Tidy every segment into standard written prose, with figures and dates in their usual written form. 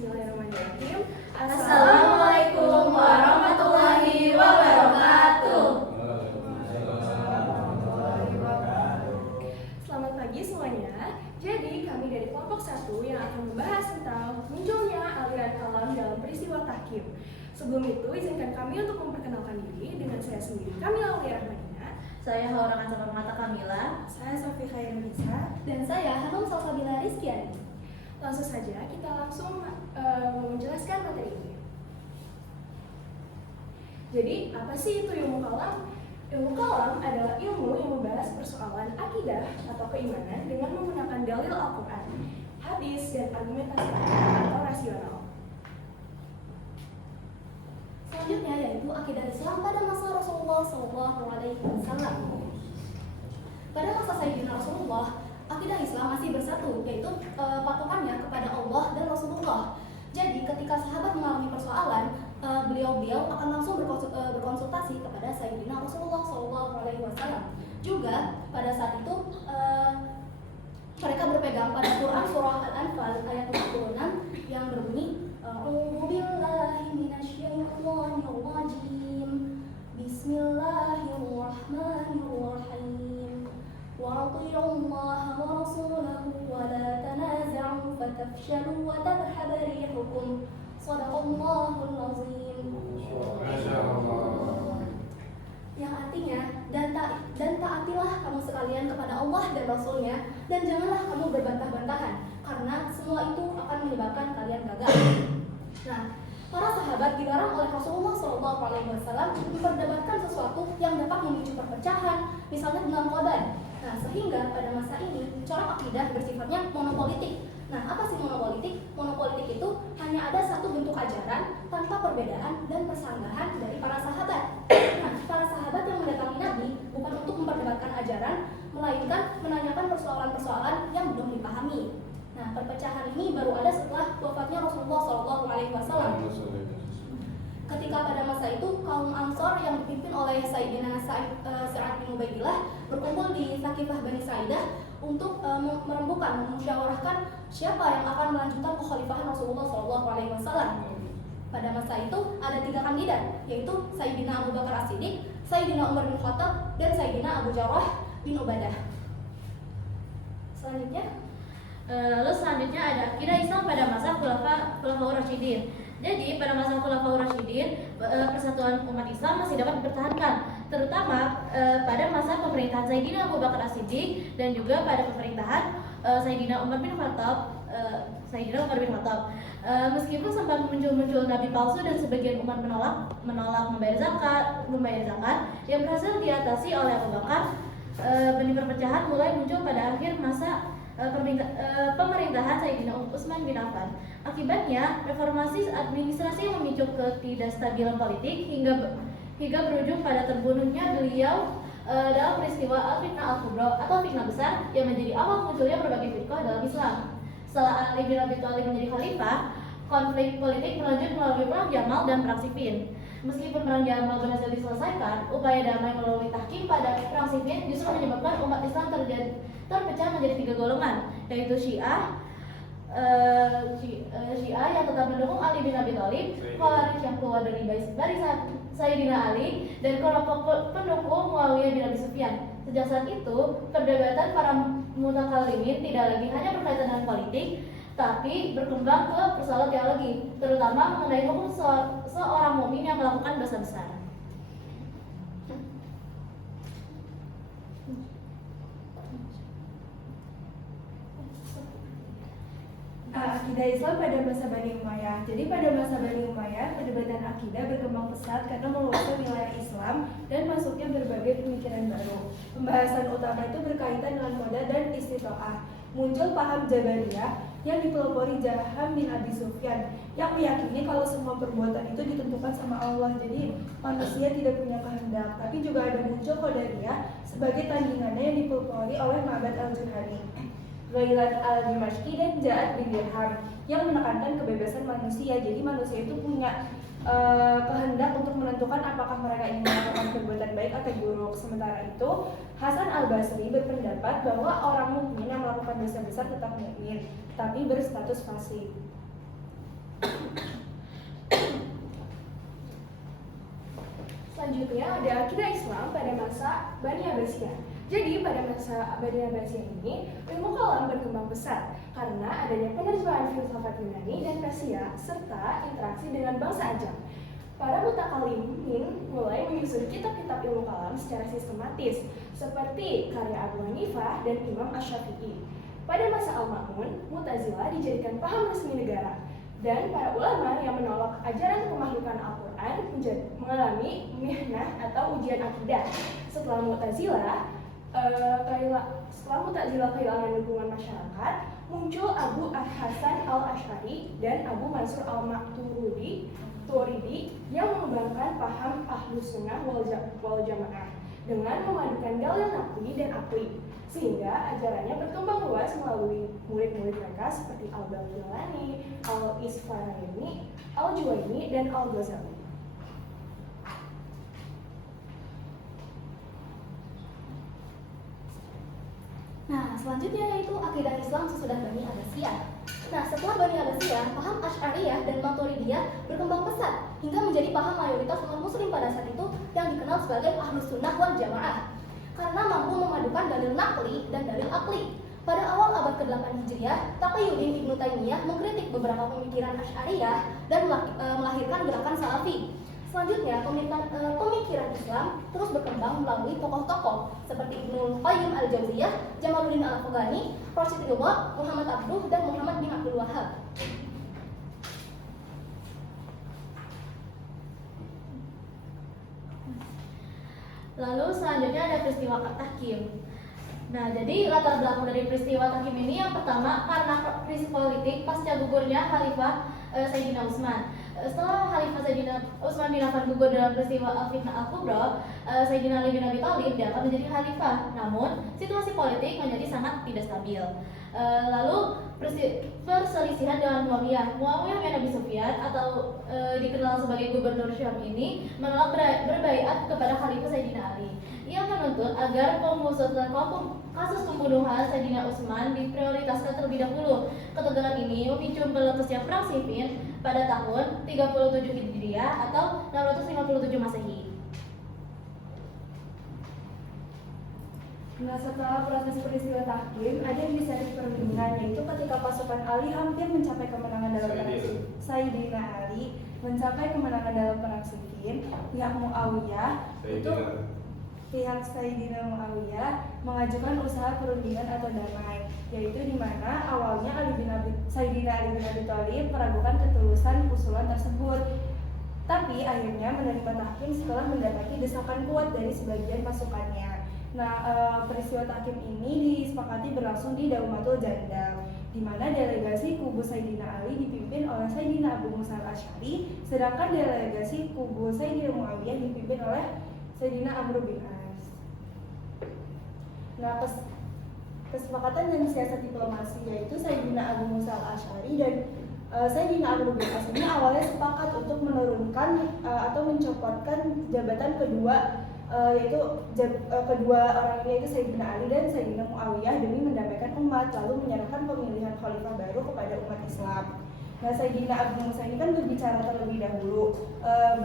Bismillahirrahmanirrahim. Assalamualaikum warahmatullahi wabarakatuh. Selamat pagi semuanya. Jadi kami dari kelompok 1 yang akan membahas tentang munculnya aliran kalam dalam peristiwa tahkim. Sebelum itu, izinkan kami untuk memperkenalkan diri dengan saya sendiri, Kamila Aulia Rahmadina. Saya Haura Kansar Mata Kamila. Saya Sofi Khairunisa. Dan saya Hanum Salsabila Rizkyani. Langsung saja kita langsung menjelaskan materi ini. Jadi apa sih itu ilmu kalam? Ilmu kalam adalah ilmu yang membahas persoalan akidah atau keimanan dengan menggunakan dalil Al-Quran, hadis, dan argumentasi atau rasional. Selanjutnya yaitu akidah Islam pada masa Rasulullah SAW. Pada masa Sayyidina Rasulullah, akidah Islam masih bersatu, yaitu patokannya kepada Allah dan Rasulullah. Jadi ketika sahabat mengalami persoalan, beliau akan langsung berkonsultasi kepada Sayyidina Rasulullah SAW. Juga pada saat itu mereka berpegang pada Quran surah Al-Anfal ayat 46 yang berbunyi A'udzubillahi minasyaitonirrajim. Bismillahirrahmanirrahim. وَأَطِيعُوا اللَّهَ وَرَسُولَهُ وَلَا تَنَازَعُوا فَتَفْشَلُوا وَتَذْهَبَ رِيحُكُمْ صَدَقَ اللَّهُ الْعَظِيمُ. Yang artinya, dan taatilah kamu sekalian kepada Allah dan Rasulnya, dan janganlah kamu berbantah-bantahan, karena semua itu akan menyebabkan kalian gagal. Nah, para sahabat dilarang oleh Rasulullah SAW memperdebatkan sesuatu yang dapat memicu perpecahan, misalnya tentang korban. Nah, sehingga pada masa ini corak akidah bersifatnya monopolitik. Nah, apa sih monopolitik? Monopolitik itu hanya ada satu bentuk ajaran tanpa perbedaan dan persanggahan dari para sahabat. Nah, para sahabat yang mendatangi Nabi bukan untuk memperdebatkan ajaran, melainkan menanyakan persoalan-persoalan yang belum dipahami. Nah, perpecahan ini baru ada setelah wafatnya Rasulullah SAW. Ketika pada masa itu kaum Ansor yang dipimpin oleh Sayyidina Sa'ad bin Ubaidillah berkumpul di Sakifah Bani Sa'idah untuk merembukan, memusyawarahkan siapa yang akan melanjutkan kekhalifahan Rasulullah SAW. Pada masa itu ada 3 kandidat, yaitu Sayyidina Abu Bakar As-Siddiq, Sayyidina Umar bin Khattab, dan Sayyidina Abu Jarrah bin Ubadah. Lalu selanjutnya ada akidah Islam pada masa Khulafaur Rasyidin. Jadi pada masa Khulafaur Rasyidin, persatuan umat Islam masih dapat dipertahankan, terutama pada masa pemerintahan Sayyidina Abu Bakar As-Siddiq dan juga pada pemerintahan Sayyidina Umar bin Khattab. Meskipun sempat muncul nabi palsu dan sebagian umat menolak membayar zakat, yang berhasil diatasi oleh Abu Bakar, benih perpecahan mulai muncul pada akhir masa pemerintahan Sayyidina Utsman bin Affan. Akibatnya, reformasi administrasi yang memicu ketidakstabilan politik hingga berujung pada terbunuhnya beliau dalam peristiwa Al-Fitnah Al-Kubra atau fitnah besar yang menjadi awal munculnya berbagai firqah dalam Islam. Setelah Ali bin Abi Thalib menjadi khalifah, konflik politik berlanjut melalui perang Jamal dan perang Siffin. Meskipun perang Jamal berhasil diselesaikan, upaya damai melalui tahkim pada perang Siffin justru menyebabkan umat Islam terpecah menjadi 3 golongan, yaitu Syiah yang tetap mendukung Ali bin Abi Thalib, Khawarij yang keluar dari barisan Sayyidina Ali, dan kelompok pendukung Muawiyah bin Abi Sufyan. Sejak saat itu, perdebatan para mutakallimin tidak lagi hanya berkaitan dengan politik, tapi berkembang ke persoalan teologi, terutama mengenai hukum seorang mukmin yang melakukan dosa besar. Akidah Islam pada masa Bani Umayyah. Jadi pada masa Bani Umayyah, perdebatan akidah berkembang pesat karena meluasnya wilayah Islam dan masuknya berbagai pemikiran baru. Pembahasan utama itu berkaitan dengan qada dan istito'ah. Muncul paham Jabariyah yang dipelopori Jaham bin Abi Sufyan yang meyakini kalau semua perbuatan itu ditentukan sama Allah. Jadi manusia tidak punya kehendak. Tapi juga ada muncul Qadariyah sebagai tandingannya yang dipelopori oleh Ma'bad al-Juhani, Ghailan al-Dimashqi, dan Ja'ad bin Dirham yang menekankan kebebasan manusia. Jadi manusia itu punya kehendak untuk menentukan apakah mereka ingin melakukan perbuatan baik atau buruk. Sementara itu, Hasan al-Basri berpendapat bahwa orang mukmin yang melakukan dosa besar tetap mukmin, tapi berstatus fasik. selanjutnya ada akidah Islam pada masa Bani Abbasiyah. Jadi pada masa Bani Abbasiyah ini, ilmu kalam berkembang pesat karena adanya penerjemahan filsafat Yunani dan Persia serta interaksi dengan bangsa Ajam. Para mutakallimin mulai menyusun kitab-kitab ilmu kalam secara sistematis, seperti karya Abu Hanifah dan Imam Asy-Syafi'i. Pada masa Al-Ma'mun, Mu'tazilah dijadikan paham resmi negara, dan para ulama yang menolak ajaran kemakhlukan Al-Quran mengalami mihnah atau ujian akidah. Setelah Mu'tazilah kehilangan dukungan masyarakat, muncul Abu Hasan al-Asy'ari dan Abu Mansur al-Maturidi yang mengembangkan paham Ahlus Sunnah wal Jamaah dengan memadukan dalil naqli dan akli, sehingga ajarannya berkembang luas melalui murid-murid mereka seperti Al-Baqillani, Al-Isfaraini, Al-Juwaini, dan Al-Ghazali. Nah, selanjutnya yaitu akidah Islam sesudah Bani Abbasiyah. Nah, setelah Bani Abbasiyah, paham Asy'ariyah dan Maturidiyah berkembang pesat hingga menjadi paham mayoritas umat muslim pada saat itu yang dikenal sebagai Ahlus Sunnah wal Jamaah karena mampu memadukan dalil naqli dan dalil akli. Pada awal abad ke-8 Hijriah, Taqiyuddin Ibnu Taimiyah mengkritik beberapa pemikiran Asy'ariyah dan melahirkan gerakan Salafi. Selanjutnya, pemikiran Islam terus berkembang melalui tokoh-tokoh seperti Ibnu Qayyim al-Jauziyah, Jamaluddin al-Afghani, Rasyidullah, Muhammad Abduh, dan Muhammad bin Abdul Wahhab. Lalu selanjutnya ada peristiwa tahkim. Nah, jadi latar belakang dari peristiwa tahkim ini yang pertama karena krisis politik pasca gugurnya Khalifah Sayyidina Utsman. Setelah Khalifah Sayyidina Utsman bin Affan gugur dalam peristiwa Al-Fitnah Al-Kubra, Sayyidina Ali bin Abi Thalib diangkat menjadi khalifah. Namun, situasi politik menjadi sangat tidak stabil. Lalu perselisihan dengan Muawiyah bin Abi Sufyan atau dikenal sebagai gubernur Syam ini menolak berbaiat kepada Khalifah Sayyidina Ali. Ia menuntut agar pengusutan kasus pembunuhan Sayyidina Utsman diprioritaskan terlebih dahulu. Ketegangan ini memicu meletusnya perang Siffin pada tahun 37 Hijriah atau 657 Masehi. Nah, setelah proses peristiwa tahkim, ada yang bisa diperundingkan, yaitu ketika pasukan Ali hampir mencapai kemenangan dalam perang Sayyidina Ali mencapai kemenangan dalam perang Siffin, pihak Sayyidina Muawiyah mengajukan usaha perundingan atau damai, yaitu di mana awalnya Sayyidina Ali bin Abi Thalib meragukan ketulusan usulan tersebut, tapi akhirnya menerima tahkim setelah mendapati desakan kuat dari sebagian pasukannya. Nah, peristiwa tahkim ini disepakati berlangsung di Daumatul Jandal, di mana delegasi kubu Sayyidina Ali dipimpin oleh Sayyidina Abu Musa al-Asy'ari, sedangkan delegasi kubu Sayyidina Muawiyah dipimpin oleh Sayyidina Amr bin As. Nah, kesepakatan dan siasat diplomasi yaitu Sayyidina Abu Musa al-Asy'ari dan Sayyidina Amr bin As ini awalnya sepakat untuk menurunkan atau mencopotkan jabatan kedua yaitu kedua orang ini, yaitu Sayyidina Ali dan Sayyidina Muawiyah demi mendamaikan umat, lalu menyerahkan pemilihan khalifah baru kepada umat Islam. Nah, Sayyidina Abu Musa ini kan berbicara terlebih dahulu.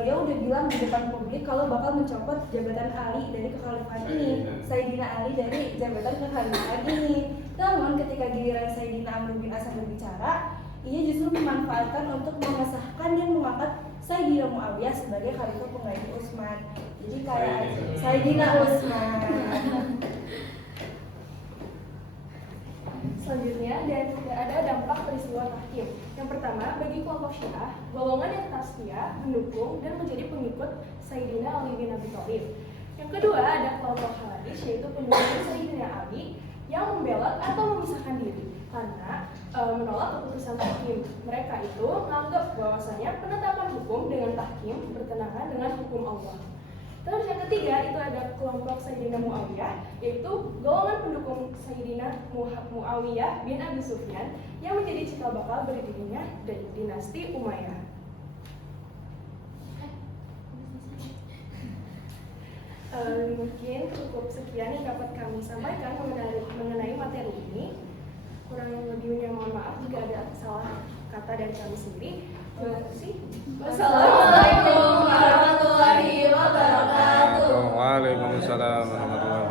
Beliau udah bilang di depan publik kalau bakal mencopot jabatan Ali dari kekhalifahan ini, Sayyidina Ali dari jabatan kekhalifahan ini. Namun ketika giliran Sayyidina Amr bin As berbicara, ia justru dimanfaatkan untuk mengesahkan dan mengangkat Sayyidina Muawiyah sebagai khalifah pengganti Utsman. Jadi kayak Sayyidina Utsman. Selanjutnya ada dampak peristiwa tahkim. Yang pertama, bagi kelompok Syiah, golongan yang tetap setia, mendukung dan menjadi pengikut Sayyidina Ali bin Abi Thalib. Yang kedua, ada kelompok Khawarij, yaitu pendukung Sayyidina Ali yang membelot atau memisahkan diri karena menolak keputusan tahkim. Mereka itu menganggap bahwasanya penetapan hukum dengan tahkim bertentangan dengan hukum Allah. Terus yang ketiga itu ada kelompok Sayyidina Muawiyah, yaitu golongan pendukung Sayyidina Muawiyah bin Abi Sufyan yang menjadi cikal bakal berdirinya dari dinasti Umayyah. Mungkin cukup sekian yang dapat kami sampaikan mengenai materi ini. Kurang lebihnya mohon maaf jika ada salah kata dari kami sendiri. Terima kasih. Wassalamualaikum warahmatullahi wabarakatuh. Waalaikumsalam warahmatullahi